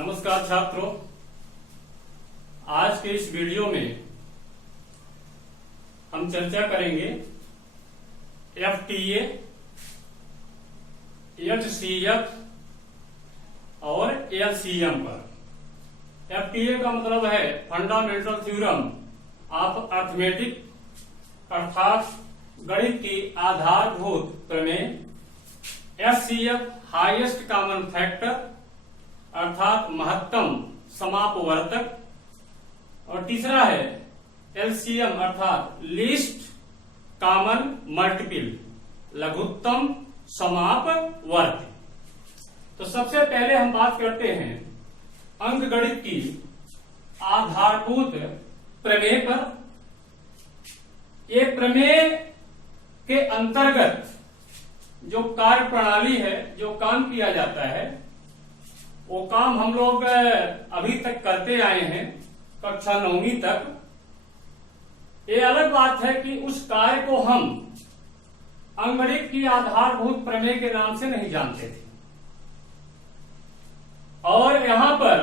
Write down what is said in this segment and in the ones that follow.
नमस्कार छात्रों, आज के इस वीडियो में हम चर्चा करेंगे FTA, HCF और LCM पर। FTA का मतलब है फंडामेंटल थ्योरम ऑफ अर्थमेटिक, अर्थात गणित की आधारभूत प्रमेय। HCF हाईएस्ट कॉमन फैक्टर अर्थात महत्तम समापवर्तक। और तीसरा है LCM अर्थात लीस्ट कॉमन मल्टीपल, लघुत्तम समापवर्ती। तो सबसे पहले हम बात करते हैं अंकगणित की आधारभूत प्रमेय पर। ये प्रमेय के अंतर्गत जो कार्य प्रणाली है, जो काम किया जाता है, वो काम हम लोग अभी तक करते आए हैं कक्षा 9वीं तक। ये अलग बात है कि उस कार्य को हम अंकगणित की आधारभूत प्रमेय के नाम से नहीं जानते थे, और यहां पर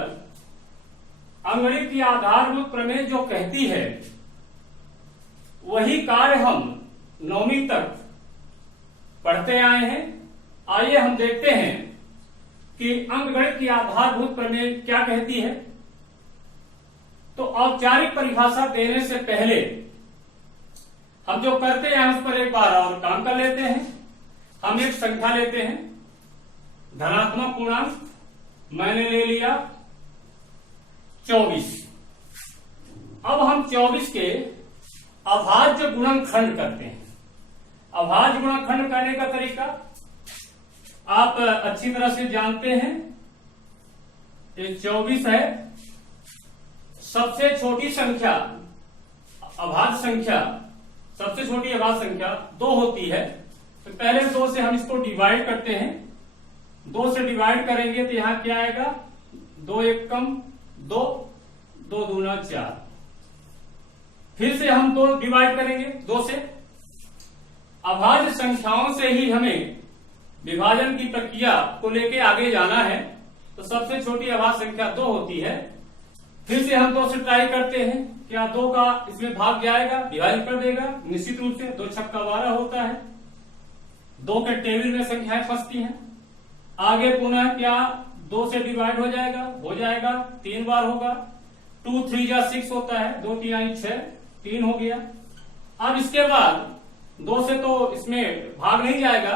अंकगणित की आधारभूत प्रमेय जो कहती है वही कार्य हम 9वीं तक पढ़ते आए हैं। आइए हम देखते हैं कि अंकगणित की आधारभूत प्रमेय क्या कहती है। तो औपचारिक परिभाषा देने से पहले हम जो करते हैं उस पर एक बार और काम कर लेते हैं। हम एक संख्या लेते हैं, धनात्मक पूर्णांक। मैंने ले लिया 24। अब हम 24 के अभाज्य गुणनखंड करते हैं। अभाज्य गुणनखंड करने का तरीका आप अच्छी तरह से जानते हैं। ये 24 है। सबसे छोटी संख्या अभाज्य संख्या, सबसे छोटी अभाज्य संख्या 2 होती है। तो पहले 2 से हम इसको डिवाइड करते हैं। 2 से डिवाइड करेंगे तो यहां क्या आएगा? 2 एक कम 2, 2 दूना 4। फिर से हम 2 डिवाइड करेंगे 2 से। अभाज्य संख्याओं से ही हमें विभाजन की प्रक्रिया को लेके आगे जाना है। तो सबसे छोटी अभाज्य संख्या 2 होती है। फिर से हम 2 से ट्राई करते हैं, क्या 2 का इसमें भाग जाएगा, विभाजन कर देगा निश्चित रूप से। 2 छक्का 12 होता है। 2 के टेबल में संख्याएं फंसती हैं। आगे पुनः क्या 2 से डिवाइड हो जाएगा 3 बार होगा। 2 3 जा 6 होता है, 2 3 6, 3 हो गया। अब इसके बाद 2 से तो इसमें भाग नहीं जाएगा,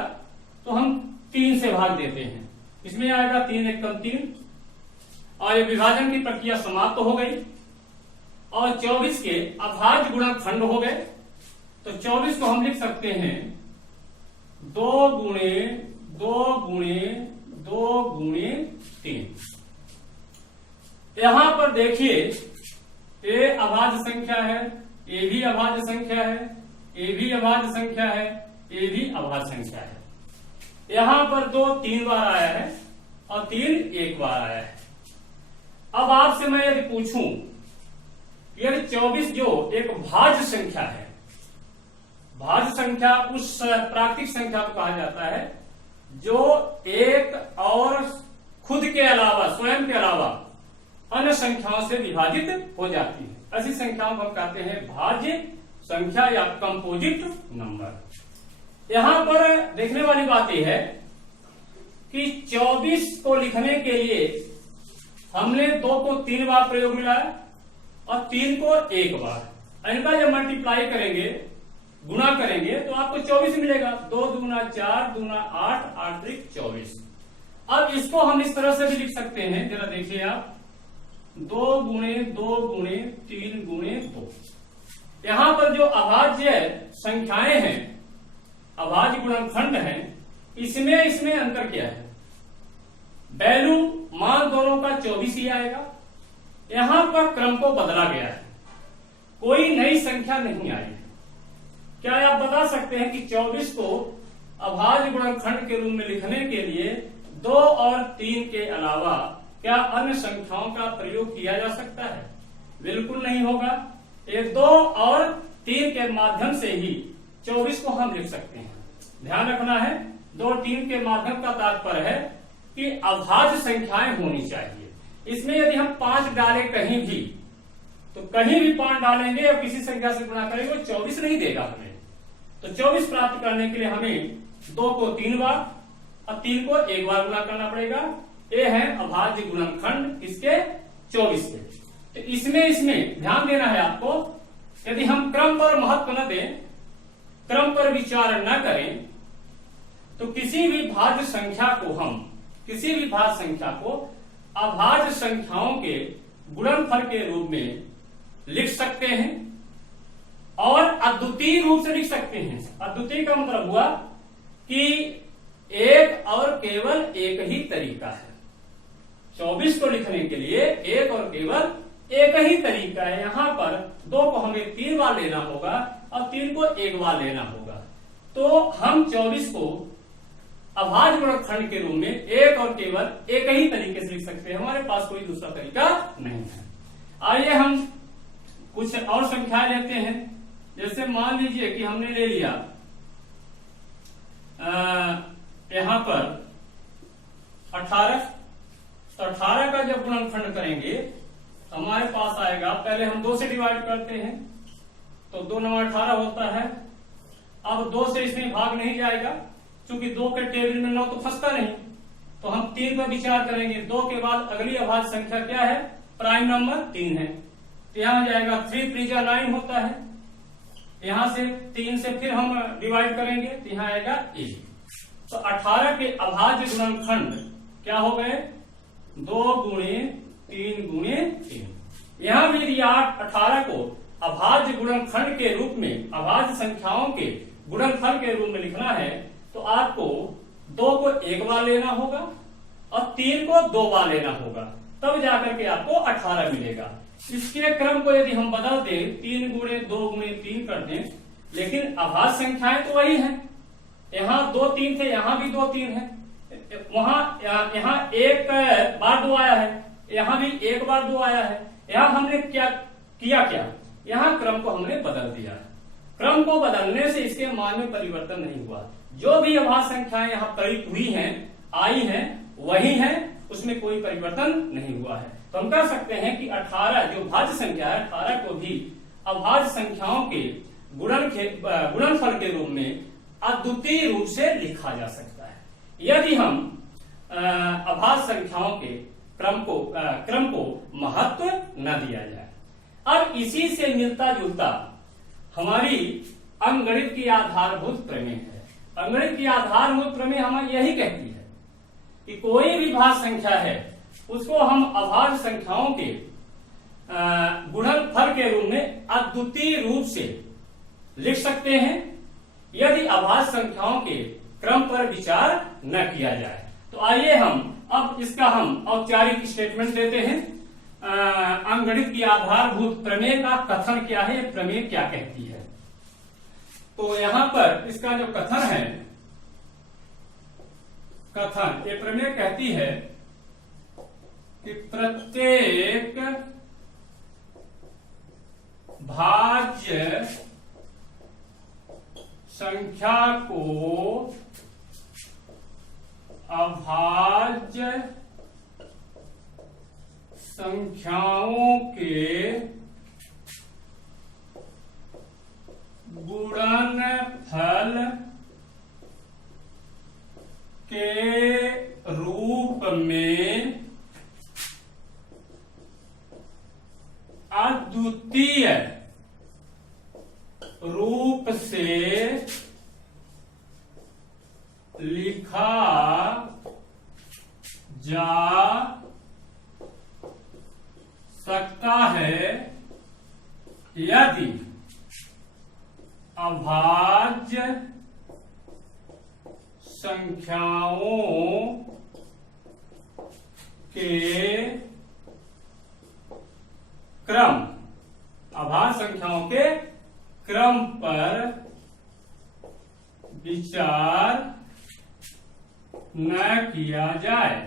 तो हम 3 से भाग देते हैं। इसमें आएगा 3 एक कम 3, और ये विभाजन की प्रक्रिया समाप्त हो गई और 24 के अभाज्य गुणनखंड हो गए। तो 24 को हम लिख सकते हैं 2 गुणे 2 गुणे 2 गुणे 3। यहां पर देखिए, ये अभाज्य संख्या है, ये भी अभाज्य संख्या है, ये भी अभाज्य संख्या है, ये भी अभाज्य संख्या है। यहां पर 2 3 बार आया है और 3 एक बार आया है। अब आपसे मैं यदि पूछूं, यदि 24 जो एक भाज्य संख्या है, भाज्य संख्या उस प्राकृतिक संख्या को कहा जाता है जो एक और खुद के अलावा, स्वयं के अलावा अन्य संख्याओं से विभाजित हो जाती है। ऐसी संख्याओं को हम कहते हैं भाज्य संख्या या कंपोजिट नंबर। यहां पर देखने वाली बात यह है कि 24 को लिखने के लिए हमने 2 को 3 बार प्रयोग में लाया और 3 को 1 बार। इनका जब मल्टीप्लाई करेंगे, गुणा करेंगे, तो आपको 24 मिलेगा। 2 दूना 4, दूना 8, 8 त्रिक 24। अब इसको हम इस तरह से भी लिख सकते हैं, जरा देखिए आप, 2 गुणे 2 गुणे 3 गुणे 2। यहां पर जो अभाज्य संख्याएं हैं, अभाज्य गुणनखंड हैं, इसमें अंतर क्या है? वैल्यू मान दोनों का 24 ही आएगा। यहां पर क्रम को बदला गया है, कोई नई संख्या नहीं आई है। क्या आप बता सकते हैं कि 24 को अभाज्य गुणनखंड के रूप में लिखने के लिए 2 और 3 के अलावा क्या अन्य संख्याओं का प्रयोग किया जा सकता है? बिल्कुल नहीं होगा। ये 2 और 3 के माध्यम से ही 24 को हम लिख सकते हैं। ध्यान रखना है, 2 और 3 के माध्यम का तात्पर्य है कि अभाज्य संख्याएं होनी चाहिए। इसमें यदि हम 5 डालें कहीं भी, तो कहीं भी 5 डालेंगे और किसी संख्या से गुणा करेंगे वो 24 नहीं देगा हमें। तो 24 प्राप्त करने के लिए हमें 2 को 3 बार और 3 को 1 बार गुणा करना पड़ेगा। ये है अभाज्य गुणनखंड इसके 24 के। तो इसमें ध्यान देना है आपको, यदि हम क्रम पर महत्व न दें, क्रम पर विचार न करें, तो किसी भी भाज्य संख्या को अभाज्य संख्याओं के गुणनफल के रूप में लिख सकते हैं और अद्वितीय रूप से लिख सकते हैं। अद्वितीय का मतलब हुआ कि एक और केवल एक ही तरीका है। 24 को लिखने के लिए एक और केवल एक ही तरीका है। यहां पर 2 को हमें 3 बार लेना होगा और 3 को 1 बार लेना होगा। तो हम 24 को अभाज्य गुणनखंड के रूप में एक और केवल एक ही तरीके से लिख सकते हैं, हमारे पास कोई दूसरा तरीका नहीं है। आइए हम कुछ और संख्याएं लेते हैं। जैसे मान लीजिए कि हमने ले लिया यहां पर 18, तो 18 का जब गुणनखंड करेंगे तो हमारे पास आएगा, पहले हम 2 से डिवाइड करते हैं तो 2 9 18 होता है। अब 2 से इसमें भाग नहीं जाएगा, क्योंकि 2 के टेबल में 9 तो फंसता नहीं, तो हम 3 पर विचार करेंगे। 2 के बाद अगली अभाज्य संख्या क्या है? प्राइम नंबर 3 है। तो यहां जाएगा 3 3 9 होता है। यहां से 3 से फिर हम डिवाइड करेंगे तो यहां आएगा 1। तो 18 के अभाज्य गुणनखंड क्या हो गए? 2 गुणे 3 गुणे 3। यहां भी यदि आप 18 को अभाज्य गुणनखंड के रूप में, अभाज्य संख्याओं के गुणनफल के रूप में लिखना है, तो आपको 2 को 1 बार लेना होगा और 3 को 2 बार लेना होगा, तब जाकर के आपको 18 मिलेगा। इसके क्रम को यदि हम बदल दें, 3 गुणे 2 गुणे 3 कर दें, लेकिन अभाज्य संख्याएं तो वही हैं। यहाँ 2 3 थे, यहाँ भी 2 3 है, यहाँ 1 बार 2 आया है, यहाँ भी 1 बार 2 आया है। यहाँ हमने क्या किया? यहाँ क्रम को हमने बदल दिया। क्रम को बदलने से इसके मान में परिवर्तन नहीं हुआ। जो भी अभाज्य संख्याएं यहाँ प्रयुक्त हुई हैं, आई हैं, वही हैं, उसमें कोई परिवर्तन नहीं हुआ है। तो हम कह सकते हैं कि 18 जो भाज्य संख्या है, 18 को भी अभाज्य संख्याओं के गुणनफल के रूप में अद्वितीय रूप से लिखा जा सकता है, यदि हम अभाज्य संख्याओं के क्रम को महत्व न दिया जाए। अब इसी से मिलता जुलता हमारी अंकगणित की आधारभूत प्रमेय है। अंकगणित की आधारभूत प्रमेय हमें यही कहती है कि कोई भी भाज्य संख्या है, उसको हम अभाज्य संख्याओं के गुणनफल के रूप में अद्वितीय रूप से लिख सकते हैं, यदि अभाज्य संख्याओं के क्रम पर विचार न किया जाए। तो आइए हम अब इसका हम औपचारिक स्टेटमेंट देते हैं। अंकगणित की आधारभूत प्रमेय का कथन क्या है, ये प्रमेय क्या कहती है। तो यहां पर इसका जो कथन है, ये प्रमेय कहती है कि प्रत्येक भाज्य संख्या को अभाज्य संख्याओं के गुणनफल के रूप में अद्वितीय रूप से लिखा जा सकता है, यदि अभाज्य संख्याओं के क्रम, अभाज्य संख्याओं के क्रम पर विचार न किया जाए।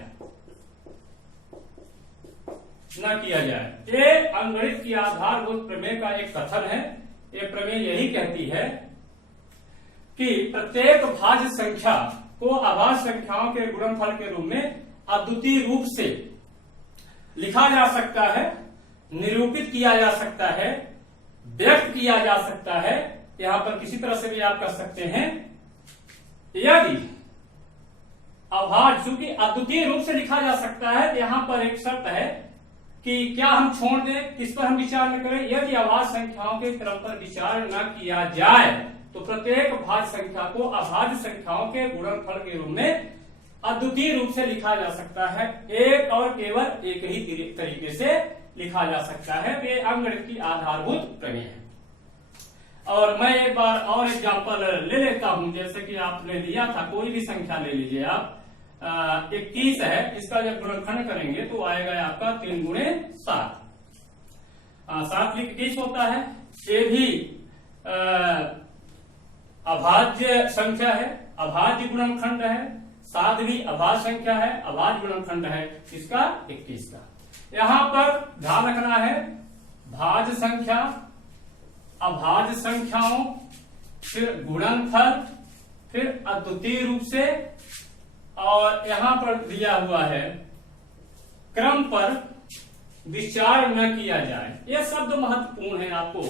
ये अंकगणित की आधारभूत प्रमेय का एक कथन है। ये प्रमेय यही कहती है कि प्रत्येक भाज्य संख्या को अभाज्य संख्याओं के गुणनफल के रूप में अद्वितीय रूप से लिखा जा सकता है, निरूपित किया जा सकता है, व्यक्त किया जा सकता है। यहां पर किसी तरह से भी आप कर सकते हैं। यदि अभाज्य चूंकि अद्वितीय रूप से लिखा जा सकता है, तो यहां पर एक शर्त है कि क्या हम छोड़ दें, किस पर हम विचार न करें। यदि अभाज्य संख्याओं के क्रम पर विचार न किया जाए तो प्रत्येक भाज्य संख्या को अभाज्य संख्याओं के गुणनफल के रूप में अद्वितीय रूप से लिखा जा सकता है। एक और केवल एक ही तरीके से लिखा जा सकता है। ये अंकगणित की आधारभूत प्रमेय है। और मैं एक बार और एग्जांपल ले लेता हूं। जैसे कि आपने लिया था, कोई भी संख्या ले लीजिए आप, 21 है, इसका जब गुणनखंड करेंगे तो आएगा आपका 3 गुणे 7, 7 21 होता है। ये भी अभाज्य संख्या है, अभाज्य गुणनखंड है। 7 भी अभाज्य संख्या है, अभाज्य गुणनखंड है इसका 21 का। यहां पर ध्यान रखना है, भाज्य संख्या, अभाज्य संख्याओं, फिर गुणनफल, फिर अद्वितीय रूप से, और यहां पर दिया हुआ है क्रम पर विचार न किया जाए। यह शब्द महत्वपूर्ण है, आपको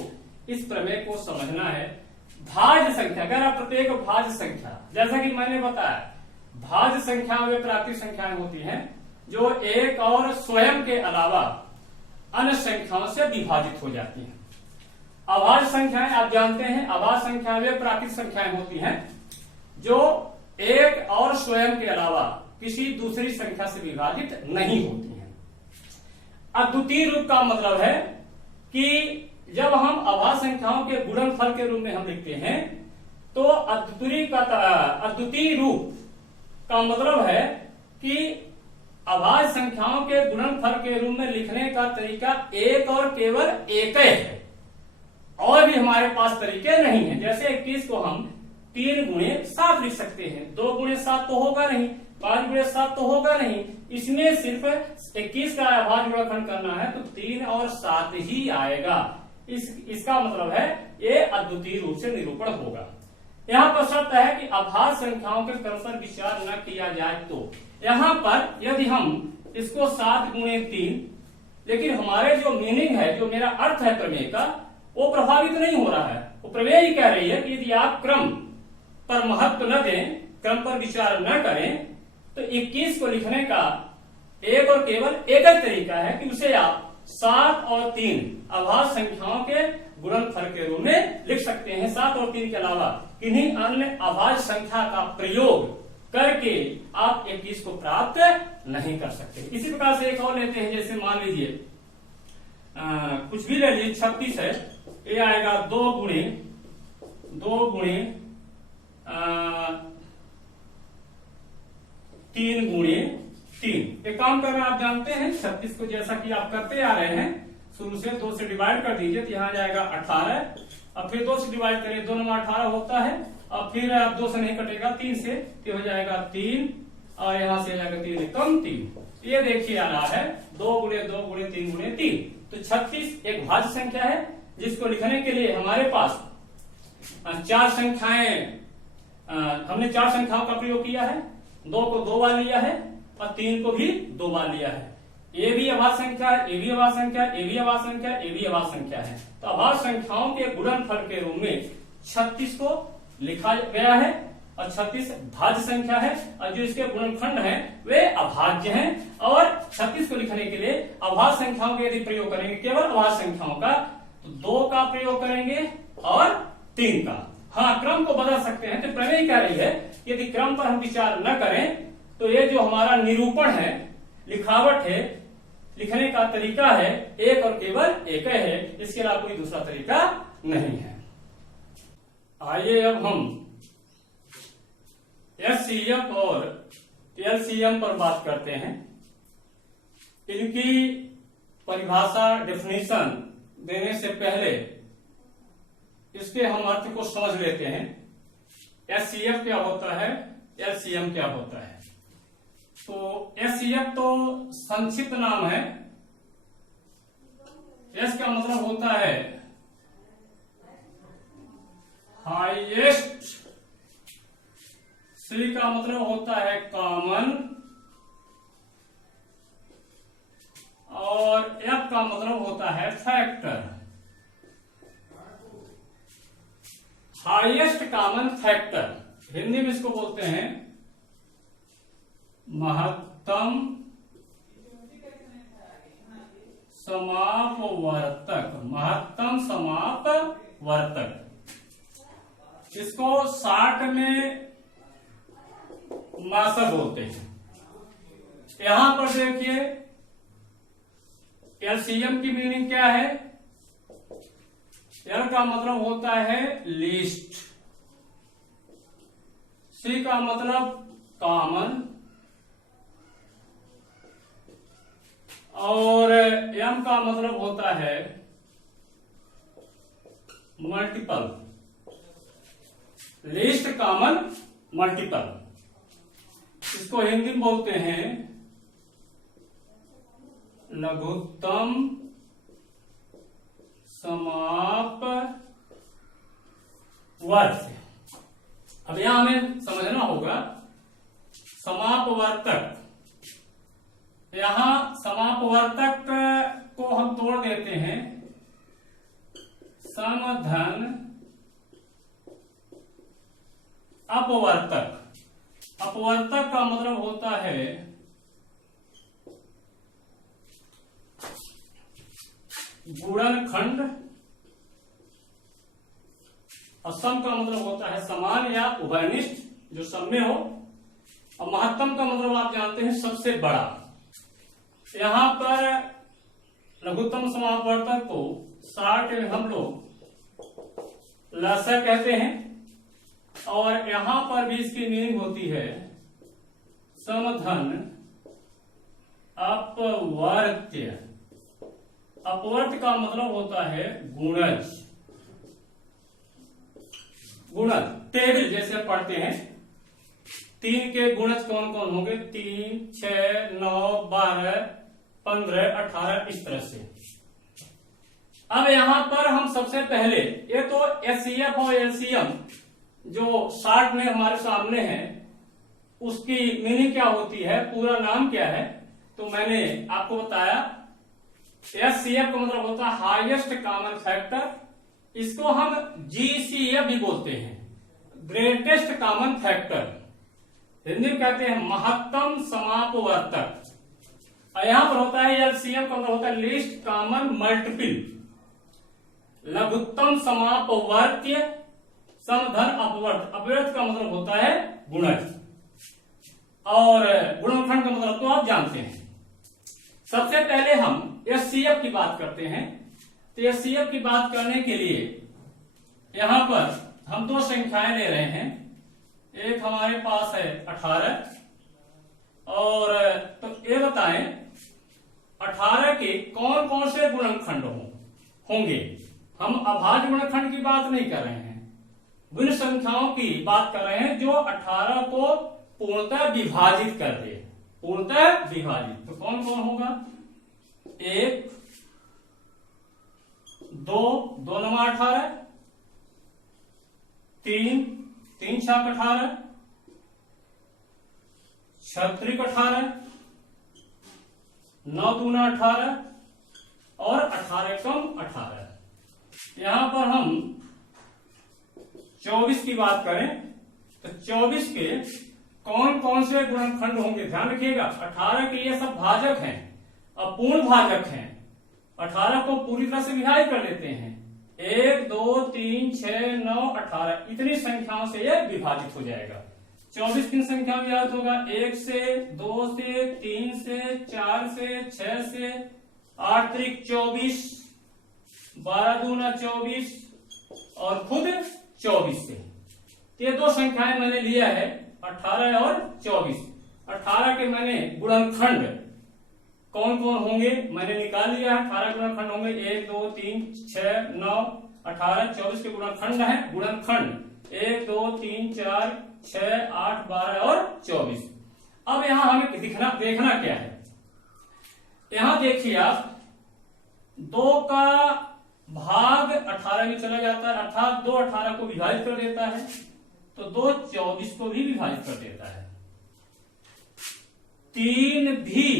इस प्रमेय को समझना है। भाज्य संख्या, अगर आप प्रत्येक भाज्य संख्या, जैसा कि मैंने बताया, भाज्य संख्या वे प्राकृतिक संख्याएं होती हैं जो एक और स्वयं के अलावा अन्य संख्याओं से विभाजित हो जाती हैं। अभाज्य संख्याएं आप जानते हैं, अभाज्य संख्या वे प्राकृतिक संख्याएं होती हैं जो एक और स्वयं के अलावा किसी दूसरी संख्या से विभाजित नहीं होती हैं। अद्वितीय रूप का मतलब है कि जब हम अभाज्य संख्याओं के गुणनफल के रूप में हम लिखते हैं तो अद्वितीय रूप का मतलब है कि अभाज्य संख्याओं के गुणनफल के रूप में लिखने का तरीका एक और केवल एक है, और भी हमारे पास तरीके नहीं है। जैसे 21 को हम 3 गुणे 7 लिख सकते हैं, 2 गुणे 7 तो होगा नहीं, 5 गुणे 7 तो होगा नहीं। इसमें सिर्फ 21 का अभाज्य गुणनखंड करना है तो 3 और 7 ही आएगा। इसका मतलब है ये अद्वितीय रूप से निरूपण होगा। यहाँ पर शर्त है कि अभाज्य संख्याओं के क्रम पर विचार न किया जाए। तो यहाँ पर यदि हम इसको 7 गुणे 3, लेकिन हमारे जो मीनिंग है, जो मेरा अर्थ है प्रमेय का, वो प्रभावित नहीं हो रहा है। वो प्रमेय ही कह रही है कि यदि आप क्रम पर महत्व न दें, क्रम पर विचार न करें, तो 21 को लिखने का एक और केवल एक ही तरीका है कि उसे आप 7 और 3 अभाज्य संख्याओं के गुणनफल के रूप में लिख सकते हैं। 7 और 3 के अलावा किन्हीं अन्य अभाज्य संख्या का प्रयोग करके आप 21 को प्राप्त नहीं कर सकते। इसी प्रकार से एक और लेते हैं, जैसे मान लीजिए कुछ भी ले लीजिए, 36 है, ये आएगा 2 गुणे 3 गुणे 3। एक काम करना आप जानते हैं, 36 को जैसा कि आप करते आ रहे हैं शुरू से, 2 से डिवाइड कर दीजिए तो यहाँ जाएगा 18, अब फिर 2 से डिवाइड करिए, 2 नंबर 18 होता है, अब फिर 2 से नहीं कटेगा, 3 से, तो हो जाएगा 3, और यहाँ से जाएगा 3 कम 3। ये देखिए आ रहा है 2 गुणे 2 गुणे 3 गुणे 3। तो 36 एक भाज्य संख्या है जिसको लिखने के लिए हमारे पास 4 संख्याएं, हमने 4 संख्याओं का प्रयोग किया है। 2 को 2 बार लिया है और 3 को भी 2 बार लिया है। ये भी अभाज्य संख्या है, ये भी अभाज्य संख्या है, ये भी अभाज्य संख्या है, ये भी अभाज्य संख्या है। तो अभाज्य संख्याओं के गुणनफल के रूप में 36 को लिखा गया है, और 36 भाज्य संख्या है, और जो इसके गुणनखंड हैं वे अभाज्य हैं। और 36 को लिखने के लिए अभाज्य संख्याओं के यदि प्रयोग करेंगे, केवल अभाज्य संख्याओं का, तो 2 का प्रयोग करेंगे और 3 का। हाँ, क्रम को बदल सकते हैं। तो प्रमेय कह रही है यदि क्रम पर हम विचार न करें तो ये जो हमारा निरूपण है, लिखावट है, लिखने का तरीका है, एक और केवल एक है, इसके अलावा कोई दूसरा तरीका नहीं है। आइए अब हम एचसीएफ और एलसीएम पर बात करते हैं। इनकी परिभाषा, डेफिनेशन देने से पहले इसके हम अर्थ को समझ लेते हैं। एचसीएफ क्या होता है, एलसीएम क्या होता है। तो एचसीएफ तो संक्षिप्त नाम है। एस का मतलब होता है हाईएस्ट, सी का मतलब होता है कॉमन, और एफ का मतलब होता है factor, highest common factor. Hindi में इसको बोलते हैं महत्तम समापवर्तक, महत्तम समापवर्तक। इसको शार्ट में मासर बोलते हैं। यहां पर देखिए एलसीएम की मीनिंग क्या है? एल का मतलब होता है लीस्ट, सी का मतलब कॉमन, और एम का मतलब होता है मल्टीपल, लीस्ट कॉमन मल्टीपल। इसको हिंदी में बोलते हैं लघुत्तम समापवर्त। अब यहां हमें समझना होगा समापवर्तक। यहां समापवर्तक को हम तोड़ देते हैं समधन अपवर्तक। अपवर्तक का मतलब होता है गुणनखंड, और सम का मतलब होता है समान या उभयनिष्ठ, जो सम में हो। और महत्तम का मतलब आप जानते हैं सबसे बड़ा। यहां पर लघुत्तम समापवर्तक को शार्ट में हम लोग लसा कहते हैं, और यहां पर भी इसकी मीनिंग होती है समधन अपवर्त्य। अपवर्त का मतलब होता है गुणज, गुणज। टेबल जैसे पढ़ते हैं, 3 के गुणज कौन कौन होंगे? 3, 6, 9, 12, 15, 18, इस तरह से। अब यहां पर हम सबसे पहले, ये तो एचसीएफ और एलसीएम जो शार्ट में हमारे सामने है, उसकी मीनिंग क्या होती है, पूरा नाम क्या है, तो मैंने आपको बताया। एचसीएफ का मतलब होता है हाईएस्ट कॉमन फैक्टर। इसको हम जीसीएफ भी बोलते हैं, ग्रेटेस्ट कॉमन फैक्टर। हिंदी में कहते हैं महत्तम समापवर्तक। और यहां पर होता है एलसीएम का मतलब होता है लीस्ट कॉमन मल्टीपल। लघुत्तम समापवर्त्य, समधन अपवर्त। अपवर्त का मतलब होता है गुणज, और गुणनखंड का मतलब तो आप जानते हैं। सबसे पहले हम एचसीएफ की बात करते हैं। तो एचसीएफ की बात करने के लिए यहां पर हम 2 संख्याएं ले रहे हैं। एक हमारे पास है 18, और तो ये बताएं 18 के कौन कौन से गुणनखंड होंगे। हम अभाज्य गुणनखंड की बात नहीं कर रहे हैं, भिन्न संख्याओं की बात कर रहे हैं जो 18 को पूर्णतः विभाजित कर दे, पूर्णतः विभाजित। तो कौन कौन होगा? 1, 2, 2 9 18, 3, 3 6 18, 6 3 18, 9 2 18, और 18 कम 18। यहां पर हम 24 की बात करें तो 24 के कौन कौन से गुणनखंड होंगे? ध्यान रखिएगा, 18 के ये सब भाजक हैं, अपूर्ण भाजक हैं। 18 को पूरी तरह से विभाजित कर देते हैं। 1 2 3 6 9 18, इतनी संख्याओं से यह विभाजित हो जाएगा। 24 किन संख्या में विभाजित होगा? 1 से, 2 से, 3 से, 4 से, 6 से, 8 त्रिक 24, 12 दूना 24, और खुद 24 से। ये 2 संख्याएं मैंने लिया है, 18 और 24। 18 के मैंने गुणनखंड कौन कौन होंगे मैंने निकाल लिया है। 18 गुणनखंड होंगे 1 2 3 6 9 18। 24 के गुणनखंड है, गुणनखंड 1 2 3 4 6 8 12 और 24। अब यहां हमें देखना क्या है? यहां देखिए आप, 2 का भाग 18 में चला जाता है, अर्थात 2 18 को विभाजित कर देता है, तो 2 24 को भी विभाजित कर देता है। 3 भी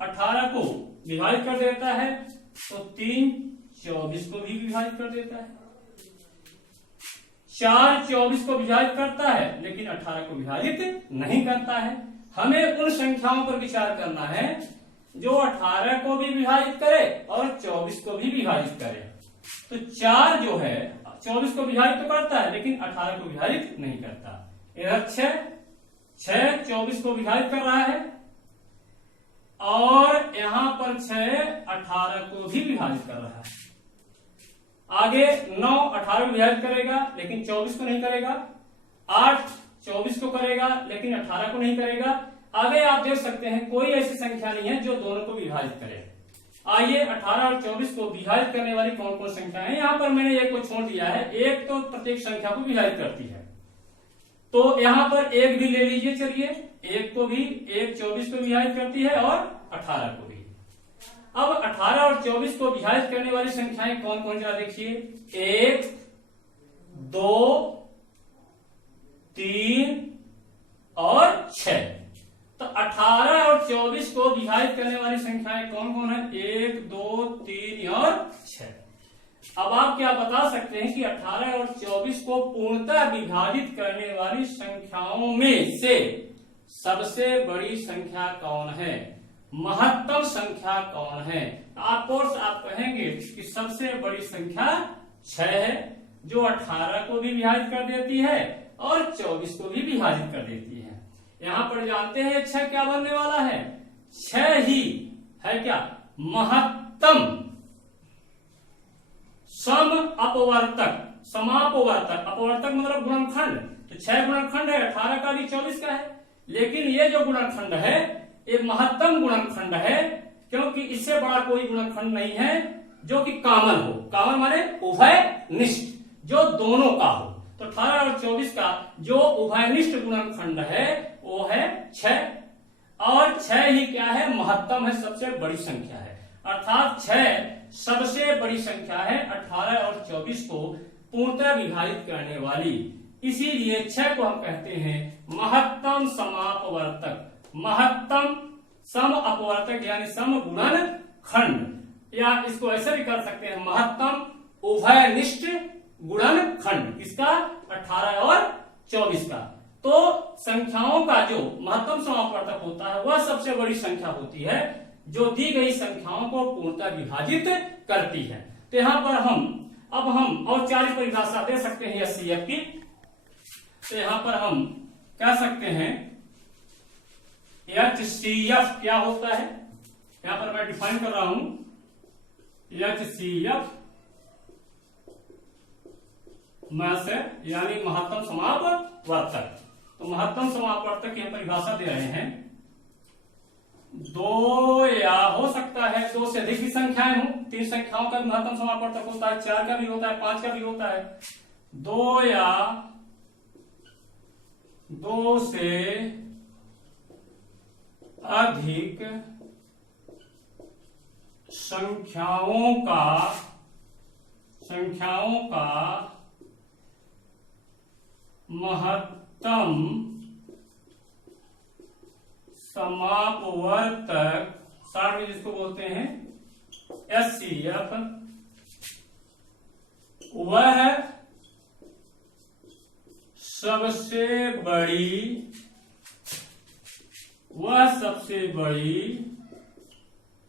18 को विभाजित कर देता है तो 3 24 को भी विभाजित कर देता है। 4 24 को विभाजित करता है लेकिन 18 को विभाजित नहीं करता है। हमें उन संख्याओं पर विचार करना है जो 18 को भी विभाजित करे और 24 को भी विभाजित करे। तो 4 जो है 24 को विभाजित तो करता है लेकिन 18 को विभाजित नहीं करता। इधर 6 24 को विभाजित कर रहा है और यहां पर 6 18 को भी विभाजित कर रहा है। आगे 9 18 को विभाजित करेगा लेकिन 24 को नहीं करेगा। 8 24 को करेगा लेकिन 18 को नहीं करेगा। आगे आप देख सकते हैं कोई ऐसी संख्या नहीं है जो दोनों को विभाजित करे। आइए 18 और 24 को विभाजित करने वाली कौन कौन संख्या है। यहां पर मैंने एक को छोड़ दिया है, एक तो प्रत्येक संख्या को विभाजित करती है तो यहां पर एक भी ले लीजिए। चलिए एक को भी, एक 24 को विभाजित करती है और 18 को भी। अब 18 और 24 को विभाजित करने वाली संख्याएं कौन कौन जरा देखिए। 1 2 3 और 6। तो 18 और 24 को विभाजित करने वाली संख्याएं कौन कौन है। 1 2 3 और 6। अब आप क्या बता सकते हैं कि 18 और 24 को पूर्णतः विभाजित करने वाली संख्याओं में से सबसे बड़ी संख्या कौन है, महत्तम संख्या कौन है। आप कहेंगे कि सबसे बड़ी संख्या 6 है जो 18 को भी विभाजित कर देती है और 24 को भी विभाजित कर देती है। यहां पर जानते हैं 6 क्या बनने वाला है। 6 ही है क्या, महत्तम सम अपवर्तक, समापवर्तक। अपवर्तक मतलब गुणनखंड। तो 6 गुणनखंड है, 18 का भी 24 का है, लेकिन ये जो गुणनखंड है ये महत्तम गुणनखंड है क्योंकि इससे बड़ा कोई गुणनखंड नहीं है जो कि कामन हो। कामन माने उभयनिष्ठ, जो दोनों का हो। तो 18 और 24 का जो उभयनिष्ठ गुणनखंड है वो है 6 और 6 ही क्या है, महत्तम है, सबसे बड़ी संख्या है। अर्थात 6 सबसे बड़ी संख्या है 18 और 24 को पूर्णतः विभाजित करने वाली। इसीलिए 6 को हम कहते हैं महत्तम समापवर्तक, महत्तम सम अपवर्तक यानी सम गुणनखंड, या इसको ऐसे भी कर सकते हैं महत्तम उभयनिष्ठ गुणनखंड। किसका, 18 और 24 का। तो संख्याओं का जो महत्तम समापवर्तक होता है वह सबसे बड़ी संख्या होती है जो दी गई संख्याओं को पूर्णतः विभाजित करती है। तो यहां पर हम औपचारिक परिभाषा दे सकते हैं एचसीएफ की। तो यहां पर हम कह सकते हैं एचसीएफ क्या होता है। यहां पर मैं डिफाइन कर रहा हूं एचसीएफ यानी महत्तम समापवर्तक। तो महत्तम समापवर्तक की हम परिभाषा दे रहे हैं। 2 या हो सकता है 2 से अधिक भी संख्याएं हों, 3 संख्याओं का भी महत्तम समापवर्तक होता है, 4 का भी होता है, 5 का भी होता है। 2 या 2 से अधिक संख्याओं का महत्तम समापवर्तक, शॉर्ट में जिसको बोलते हैं एचसीएफ, वह सबसे बड़ी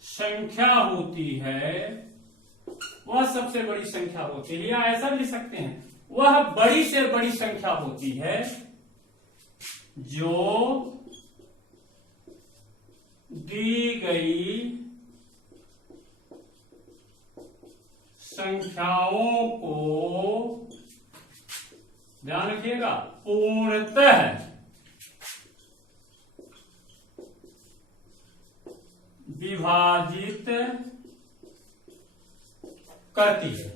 संख्या होती है। वह सबसे बड़ी संख्या होती है, या ऐसा भी लिख सकते हैं वह बड़ी से बड़ी संख्या होती है जो दी गई संख्याओं को, ध्यान रखिएगा, पूर्णतः विभाजित करती है।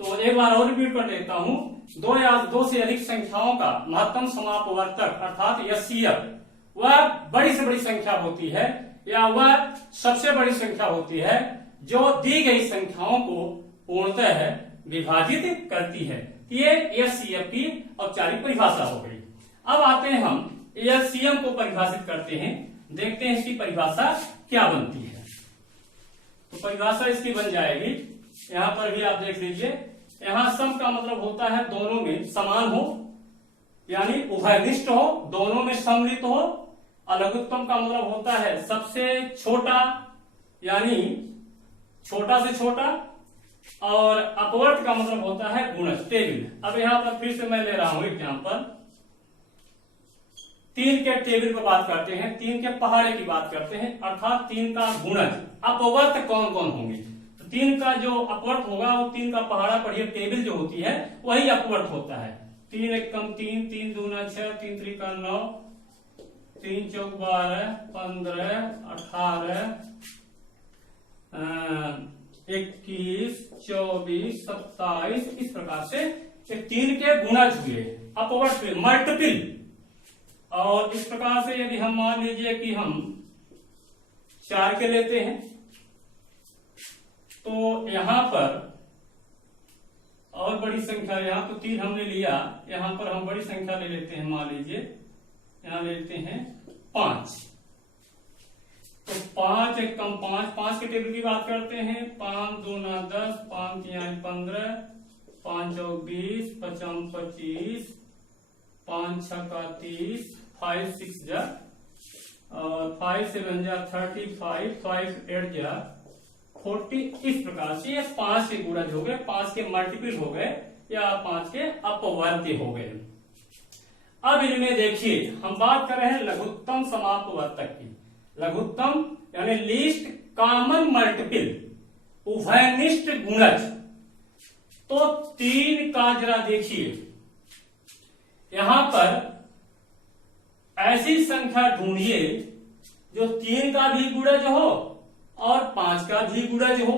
तो एक बार और रिपीट कर देता हूं। 2 या 2 से अधिक संख्याओं का महत्तम समापवर्तक अर्थात एचसीएफ वह बड़ी से बड़ी संख्या होती है या वह सबसे बड़ी संख्या होती है जो दी गई संख्याओं को पूर्णतः विभाजित करती है। ये एचसीएफ की औपचारिक परिभाषा हो गई। अब आते हैं हम एचसीएम को परिभाषित करते हैं, देखते हैं इसकी परिभाषा क्या बनती है। तो परिभाषा इसकी बन जाएगी, यहां पर भी आप देख लीजिए, यहां सम का मतलब होता है दोनों में समान हो, यानी उभयनिष्ठ हो, दोनों में सम्मिलित हो। और लघुत्तम का मतलब होता है सबसे छोटा, यानी छोटा से छोटा। और अपवर्त का मतलब होता है गुणज, टेबल। अब यहां पर फिर से मैं ले रहा हूं एग्जांपल, 3 के टेबल पर बात करते हैं, 3 के पहाड़े की बात करते हैं, अर्थात 3 का गुणज। अपवर्त कौन कौन होंगे? तो 3 का जो अपवर्त होगा वो 3 का पहाड़ा पढ़िए, टेबल जो होती है वही अपवर्त होता है। 3 एकम 3, 3 दूना 6, 3 त्रिका 9, 3 चौक 12, 15, 18, 21, 24, 27, इस प्रकार से 3 के गुणज हुए, अपवर्त हुए, मल्टीपल। और इस प्रकार से यदि हम मान लीजिए कि हम 4 के लेते हैं, तो यहां पर और बड़ी संख्या, यहां तो 3 हमने लिया, यहां पर हम बड़ी संख्या ले लेते हैं, मान लीजिए यहां लेते हैं 5। तो 5 एकम 5, 5 के टेबल की बात करते हैं, 5 दूना 10, 5 तिहाई 15, 5 चौक 20, 5 25, 5 छक्का 30, 5 6 जा, और 5 7 जा 35, 5 8 जा 40। इस प्रकार से ये 5 के गुणज हो गए, 5 के मल्टीपल हो गए, या 5 के अपवर्ती हो गए। अब इनमें देखिए हम बात कर रहे हैं लघुत्तम समापवर्तक की। लघुत्तम यानी लीस्ट कॉमन मल्टीपल, उभयनिष्ठ गुणज। तो 3 का जरा देखिए, यहां पर ऐसी संख्या ढूंढिए जो 3 का भी गुणज हो और 5 का भी गुणज हो।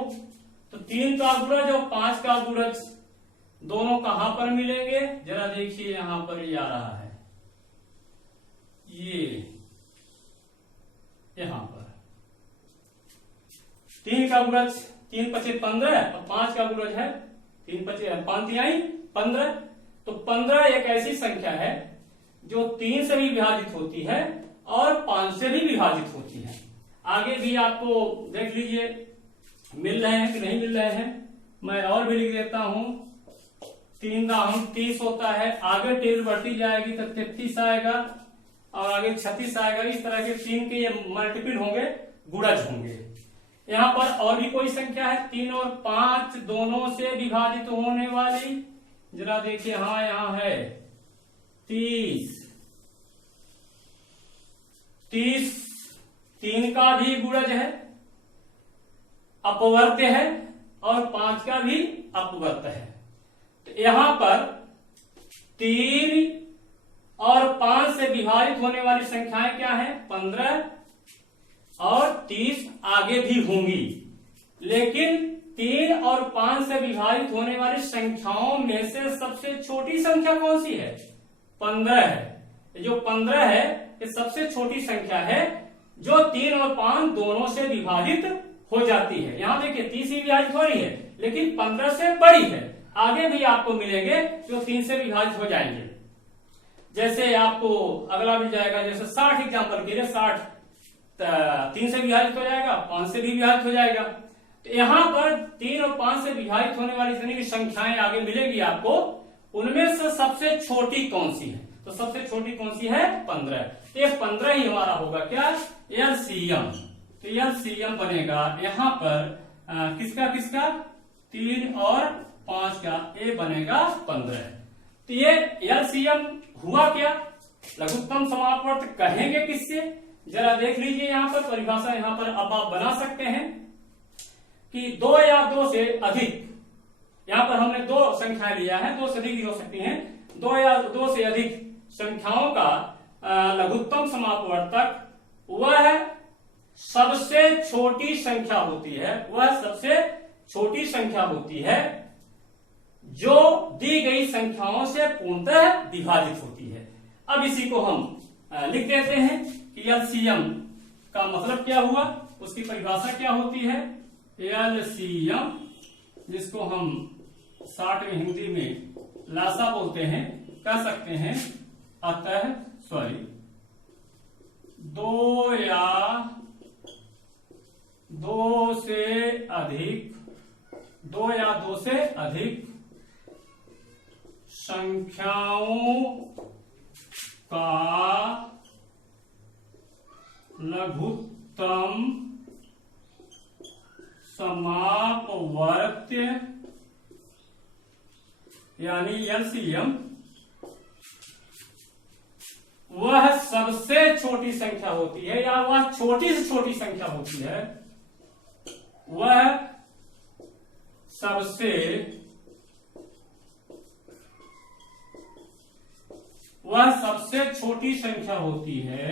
तो 3 का गुणज और 5 का गुणज दोनों कहां पर मिलेंगे? जरा देखिए, यहां पर ये आ रहा है, ये यहां पर 3 का गुणज 3 पचे 15 और 5 का गुणज है 3 पचे 5 तिहाई 15। तो 15 एक ऐसी संख्या है जो 3 से भी विभाजित होती है और 5 से भी विभाजित होती है। आगे भी आपको देख लीजिए मिल रहे हैं कि नहीं मिल रहे हैं। मैं और भी लिख देता हूं, 3 का हम 30 होता है, आगे टेबल बढ़ती जाएगी तो 33 आएगा और आगे 36 आएगा। इस तरह के 3 के ये मल्टीपल होंगे, गुणज होंगे। यहां पर और भी कोई संख्या है, 3 और 5 दोनों से विभाजित होने वाली, जरा देखिए, हाँ यहां है 30। 3 का भी गुणज है, अपवर्त्य है, और 5 का भी अपवर्त्य है। तो यहां पर 3 और 5 से विभाजित होने वाली संख्याएं क्या है? 15 और 30 आगे भी होंगी, लेकिन 3 और 5 से विभाजित होने वाली संख्याओं में से सबसे छोटी संख्या कौन सी है? 15 है। जो 15 है ये सबसे छोटी संख्या है जो 3 और 5 दोनों से विभाजित हो जाती है। यहां देखिए 30 से विभाजित हो रही है, लेकिन 15 से बड़ी है। आगे भी आपको मिलेंगे जो 3 से विभाजित हो जाएंगे। जैसे आपको अगला मिल जाएगा, जैसे 60 एग्जाम्पल के लिए, 60 3 से विभाजित हो जाएगा, 5 से भी विभाजित हो जाएगा। तो यहां पर 3 और 5 से विभाजित होने वाली जितनी भी संख्याएं आगे मिलेगी आपको, उनमें से सबसे छोटी कौन सी है? तो सबसे छोटी कौन सी है? 15। तो ये 15 ही हमारा होगा क्या? एलसीएम। तो एलसीएम बनेगा यहां पर किसका किसका? 3 और 5 का, ये बनेगा 15। तो ये एलसीएम हुआ क्या? लघुत्तम समापवर्त कहेंगे किससे? जरा देख लीजिए, यहां पर परिभाषा यहां पर अब आप बना सकते हैं कि 2 या 2 से अधिक, यहां पर हमने 2 संख्याएं लिया है, 2 से अधिक भी हो सकती हैं, 2 या 2 से अधिक संख्याओं का लघुत्तम समापवर्तक वह सबसे छोटी संख्या होती है, वह सबसे छोटी संख्या होती है जो दी गई संख्याओं से पूर्णतः विभाजित होती है। अब इसी को हम लिख देते हैं कि एलसीएम का मतलब क्या हुआ, उसकी परिभाषा क्या होती है? एलसीएम, जिसको हम 60 में हिंदी में लासा बोलते हैं, कह सकते हैं अतः 2 या 2 से दो या दो से अधिक संख्याओं का लघुत्तम समापवर्त्य यानी एलसीएम वह सबसे छोटी संख्या होती है या वह छोटी से छोटी संख्या होती है, वह सबसे छोटी संख्या होती है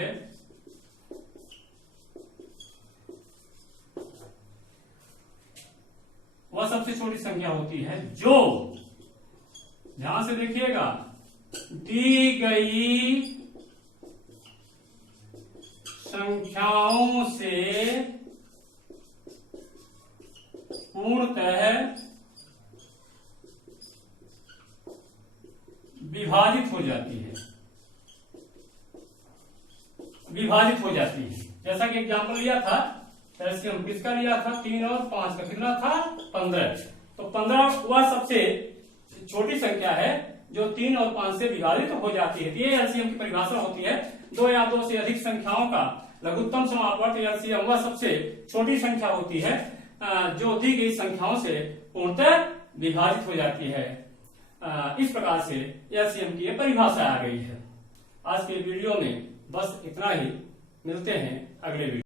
वह सबसे छोटी संख्या होती है जो, ध्यान से देखिएगा, दी गई संख्याओं से पूर्णतः विभाजित हो जाती है। जैसा कि एग्जाम्पल लिया था, एलसीएम किसका लिया था, 3 और 5 का, कितना था, 15। तो 15 वह सबसे छोटी संख्या है जो 3 और 5 से विभाजित हो जाती है। ये एलसीएम की परिभाषा होती है। दो या दो से अधिक संख्याओं का लघुत्तम समापवर्त एलसीएम वह सबसे छोटी संख्या होती है जो दी गई संख्याओं से पूर्णतः विभाजित हो जाती है। इस प्रकार से एलसीएम की परिभाषा आ गई है। आज के वीडियो में बस इतना ही, मिलते हैं अगले वीडियो।